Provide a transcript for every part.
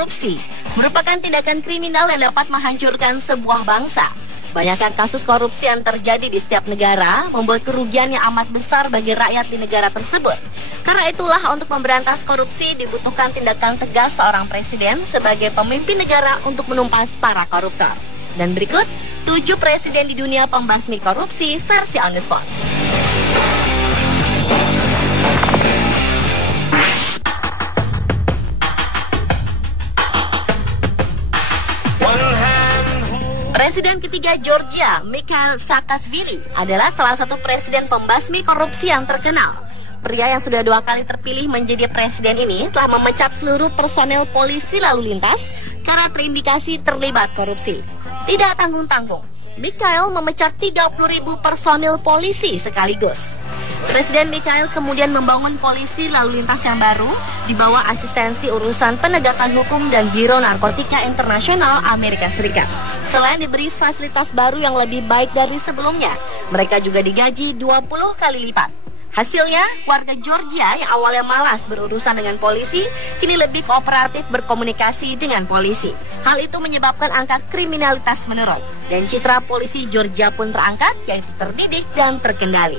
korupsi merupakan tindakan kriminal yang dapat menghancurkan sebuah bangsa. Banyaknya kasus korupsi yang terjadi di setiap negara membuat kerugian yang amat besar bagi rakyat di negara tersebut. Karena itulah untuk memberantas korupsi dibutuhkan tindakan tegas seorang presiden sebagai pemimpin negara untuk menumpas para koruptor. Dan berikut 7 presiden di dunia pembasmi korupsi versi on the spot. Presiden ketiga Georgia, Mikhail Saakashvili, adalah salah satu presiden pembasmi korupsi yang terkenal. Pria yang sudah 2 kali terpilih menjadi presiden ini telah memecat seluruh personel polisi lalu lintas karena terindikasi terlibat korupsi. Tidak tanggung-tanggung, Mikhail memecat 30.000 personil polisi sekaligus. Presiden Mikhail kemudian membangun polisi lalu lintas yang baru di bawah asistensi urusan penegakan hukum dan Biro Narkotika Internasional Amerika Serikat. Selain diberi fasilitas baru yang lebih baik dari sebelumnya, mereka juga digaji 20 kali lipat. Hasilnya, warga Georgia yang awalnya malas berurusan dengan polisi, kini lebih kooperatif berkomunikasi dengan polisi. Hal itu menyebabkan angka kriminalitas menurun, dan citra polisi Georgia pun terangkat, yaitu terdidik dan terkendali.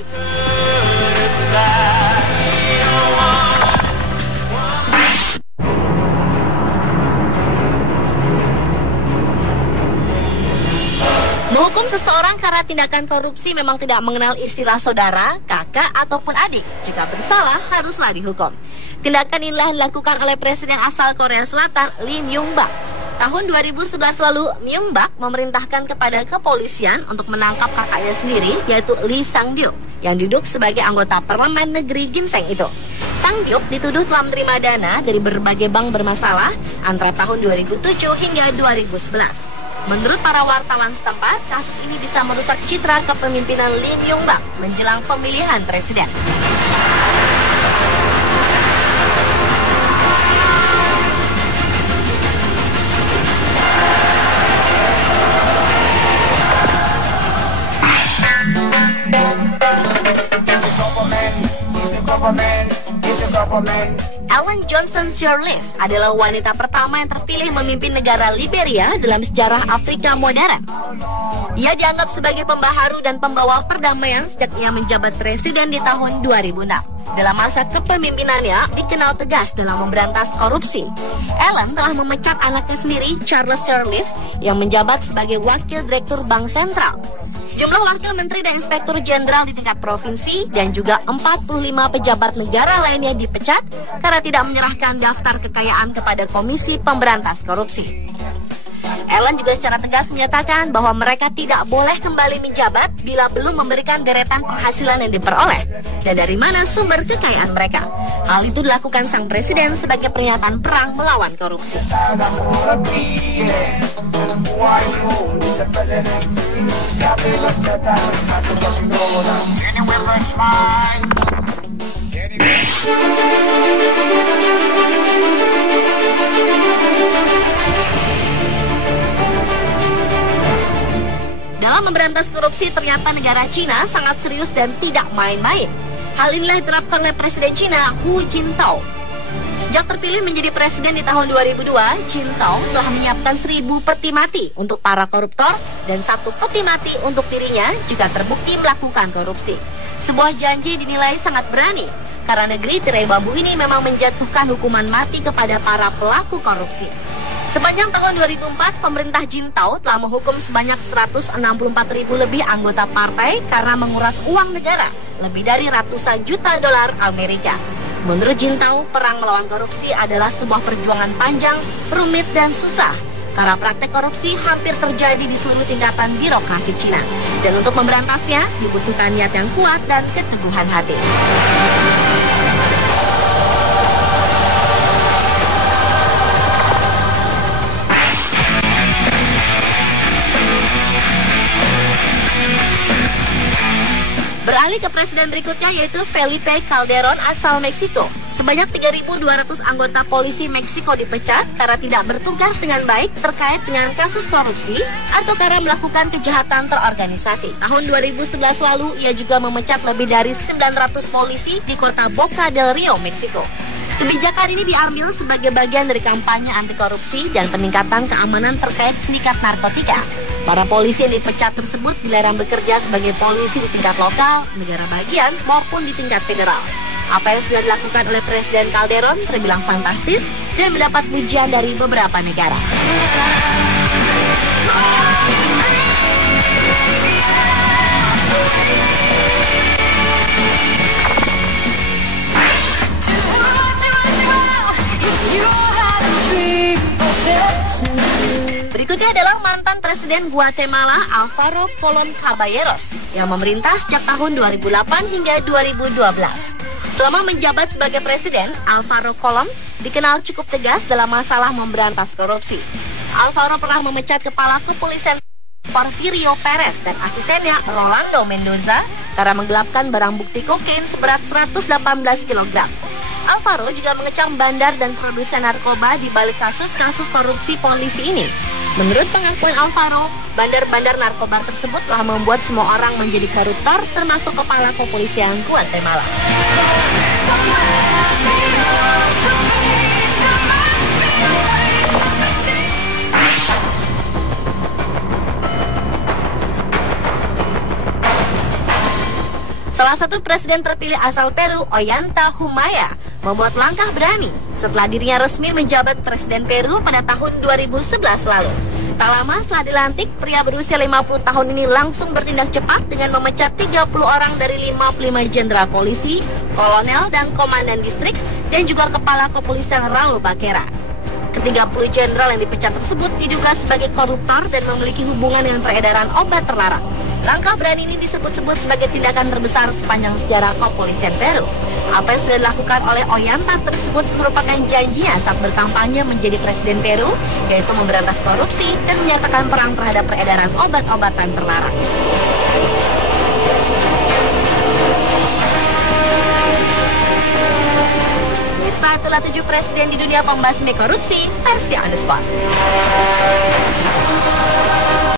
Menghukum seseorang karena tindakan korupsi memang tidak mengenal istilah saudara, kakak, ataupun adik. Jika bersalah, haruslah dihukum. Tindakan inilah dilakukan oleh Presiden asal Korea Selatan, Lee Myung-bak. Tahun 2011 lalu, Myung-bak memerintahkan kepada kepolisian untuk menangkap kakaknya sendiri, yaitu Lee Sang-dyuk, yang duduk sebagai anggota parlemen negeri Ginseng itu. Sang-dyuk dituduh telah menerima dana dari berbagai bank bermasalah antara tahun 2007 hingga 2011. Menurut para wartawan setempat, kasus ini bisa merusak citra kepemimpinan Lee Myung-bak menjelang pemilihan presiden. Ellen Johnson Sirleaf adalah wanita pertama yang terpilih memimpin negara Liberia dalam sejarah Afrika modern. Ia dianggap sebagai pembaharu dan pembawa perdamaian sejak ia menjabat presiden di tahun 2006. Dalam masa kepemimpinannya, dikenal tegas dalam memberantas korupsi. Ellen telah memecat anaknya sendiri, Charles Sirleaf, yang menjabat sebagai wakil direktur Bank Sentral. Sejumlah wakil menteri dan inspektur jenderal di tingkat provinsi dan juga 45 pejabat negara lainnya dipecat karena tidak menyerahkan daftar kekayaan kepada Komisi Pemberantas Korupsi. Ellen juga secara tegas menyatakan bahwa mereka tidak boleh kembali menjabat bila belum memberikan deretan penghasilan yang diperoleh dan dari mana sumber kekayaan mereka. Hal itu dilakukan sang presiden sebagai pernyataan perang melawan korupsi. Dalam memberantas korupsi, ternyata negara Cina sangat serius dan tidak main-main. Hal inilah diterapkan oleh Presiden Cina Hu Jintao. Sejak terpilih menjadi presiden di tahun 2002, Jintao telah menyiapkan 1000 peti mati untuk para koruptor dan 1 peti mati untuk dirinya jika terbukti melakukan korupsi. Sebuah janji dinilai sangat berani karena negeri tirai bambu ini memang menjatuhkan hukuman mati kepada para pelaku korupsi. Sepanjang tahun 2004, pemerintah Jintao telah menghukum sebanyak 164.000 lebih anggota partai karena menguras uang negara, lebih dari ratusan juta dolar Amerika. Menurut Jintao, perang melawan korupsi adalah sebuah perjuangan panjang, rumit, dan susah. Karena praktek korupsi hampir terjadi di seluruh tingkatan birokrasi Cina. Dan untuk memberantasnya, dibutuhkan niat yang kuat dan keteguhan hati. Beralih ke presiden berikutnya, yaitu Felipe Calderón asal Meksiko. Sebanyak 3.200 anggota polisi Meksiko dipecat karena tidak bertugas dengan baik terkait dengan kasus korupsi atau karena melakukan kejahatan terorganisasi. Tahun 2011 lalu, ia juga memecat lebih dari 900 polisi di kota Boca del Rio, Meksiko. Kebijakan ini diambil sebagai bagian dari kampanye anti korupsi dan peningkatan keamanan terkait sindikat narkotika. Para polisi yang dipecat tersebut dilarang bekerja sebagai polisi di tingkat lokal, negara bagian, maupun di tingkat federal. Apa yang sudah dilakukan oleh Presiden Calderon terbilang fantastis dan mendapat pujian dari beberapa negara. Berikutnya adalah mantan Presiden Guatemala Alvaro Colom Caballeros yang memerintah sejak tahun 2008 hingga 2012. Selama menjabat sebagai presiden, Alvaro Colom dikenal cukup tegas dalam masalah memberantas korupsi. Alvaro pernah memecat kepala kepolisian Porfirio Perez dan asistennya Rolando Mendoza karena menggelapkan barang bukti kokain seberat 118 kg. Alvaro juga mengecam bandar dan produsen narkoba di balik kasus-kasus korupsi polisi ini. Menurut pengakuan Alvaro, bandar-bandar narkoba tersebut telah membuat semua orang menjadi koruptor, termasuk kepala kepolisian Guatemala. Salah satu presiden terpilih asal Peru, Ollanta Humala, membuat langkah berani setelah dirinya resmi menjabat presiden Peru pada tahun 2011 lalu. Tak lama setelah dilantik, pria berusia 50 tahun ini langsung bertindak cepat dengan memecat 30 orang dari 55 jenderal polisi, kolonel dan komandan distrik, dan juga kepala kepolisian Raul Baquera. Ke-30 jenderal yang dipecat tersebut diduga sebagai koruptor dan memiliki hubungan dengan peredaran obat terlarang. Langkah berani ini disebut-sebut sebagai tindakan terbesar sepanjang sejarah kepolisian Peru. Apa yang sudah dilakukan oleh Ollanta tersebut merupakan janjinya saat berkampanye menjadi presiden Peru, yaitu memberantas korupsi dan menyatakan perang terhadap peredaran obat-obatan terlarang. Itulah 7 presiden di dunia pembasmi korupsi versi On The Spot.